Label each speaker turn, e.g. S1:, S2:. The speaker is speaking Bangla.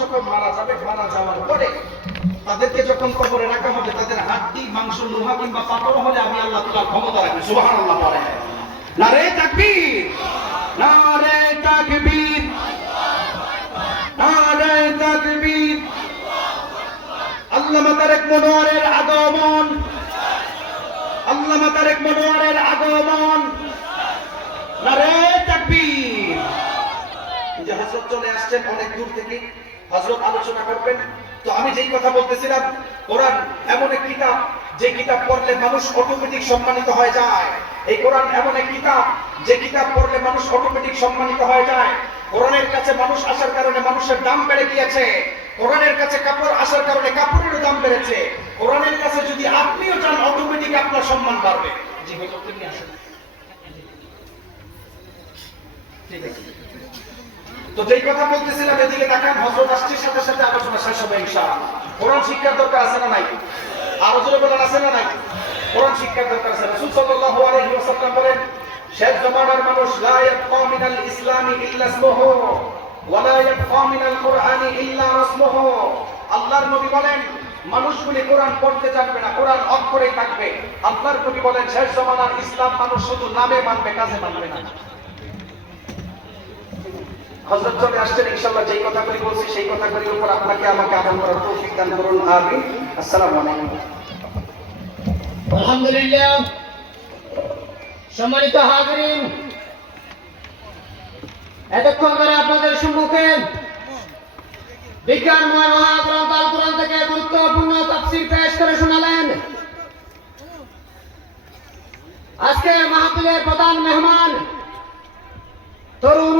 S1: যখন মারা যাবে, মারা যাওয়ার পরে তাদেরকে যখন কবরে রাখা হবে, তাদের হাড্ডি, মাংস, লোহা কিংবা পাথর হলে আমি আল্লাহ তাআলা ক্ষমতা রাখি সুবহানাল্লাহ বলে নারে তাকবীর নারে তাকবীর নারে তাকবীর। আল্লামা তারেক মনোয়ারের আগমন, আল্লামা তারেক মনোয়ারের আগমন। নারে তাকবীর। যে চলে আসছেন অনেক দূর থেকে। হযরত আলোচনা করবেন। তো আমি যেই কথা বলতেছিলাম, কোরআন এমন এক কিতাব, যে কিতাব পড়লে মানুষ অটোমেটিক সম্মানিত হয়ে যায়। এই কোরআন এমন এক কিতাব, যে কিতাব পড়লে মানুষ অটোমেটিক সম্মানিত হয়ে যায়। কোরআনের কাছে মানুষ আসার কারণে মানুষের দাম বেড়ে গিয়েছে। কোরআনের কাছে কাপড় আসার কারণে কাপড়েরও দাম বেড়েছে। কোরআনের কাছে যদি আপনিও চান অটোমেটিক আপনার সম্মান বাড়বে। ঠিক আছে। তো যেই কথা বলতেছিলাম, এদিকে তাকান হজরত আসছির সাথে সাথে আলোচনা শেষ হবে, ইনশাআল্লাহ। কোরআন শিক্ষার দরকার আছে না নাই? আরও জোরে বলেন আছে না নাই? কোরআন শিক্ষার দরকার আছে রাসূল সাল্লাল্লাহু আলাইহি ওয়াসাল্লাম বলেন, শেষ জামানার মানুষ লা ইয়াবকা মিনাল ইসলামি ইল্লা ইসমুহু ওয়া লা ইয়াবকা মিনাল কুরআনি ইল্লা রাসমুহু। আল্লাহর নবী বলেন, মানুষগুলি কোরআন পড়তে জানবে না, কোরআন অক্ষরেই থাকবে। আল্লাহর নবী বলেন, শেষ জামানার ইসলাম মানুষ শুধু নামে মানবে, কাজে মানবে না। হযরত চলে আসছেন, ইনশাআল্লাহ যেই কথাগুলি বলছি, সেই কথাগুলির উপর আপনাকে আমাকে আমল করার তৌফিক দান করুন। আমিন। আসসালামু আলাইকুম।
S2: আলহামদুলিল্লাহ। সম্মানিত হাজরিন, এতক্ষণ ধরে আপনাদের সম্মুখে বিজ্ঞানময় মহাগ্রন্থ আল কোরআন থেকে গুরুত্বপূর্ণ তাফসীর পেশ করে শোনালেন। আজকে মাহফিলের প্রধান মেহমান তরুণ